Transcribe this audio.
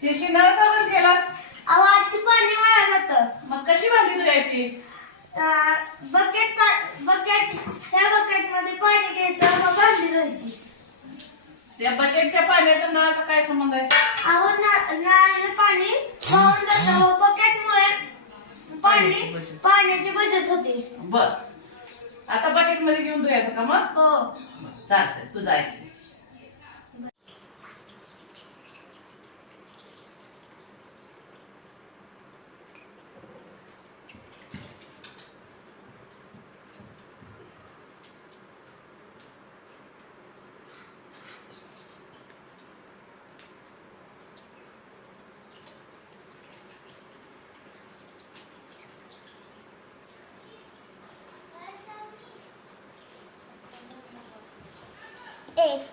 शिशी नळ का बंद केलास? अहो आजची पाणी वाया जातं. मग कशी भांडी धुवायची? बकेट त्या बकेट मध्ये पाणी घ्यायचं मग भांडी धुवायची. या बकेटच्या पाण्याचा नळाचा काय संबंध आहे? अहो नळानं पाणी वाहून जातं. बकेटमुळे पाण्याची बचत होते. बर, आता बकेट मध्ये घेऊन धुवायचं का मग? हो. चालतंय, तुझं ऐक. एक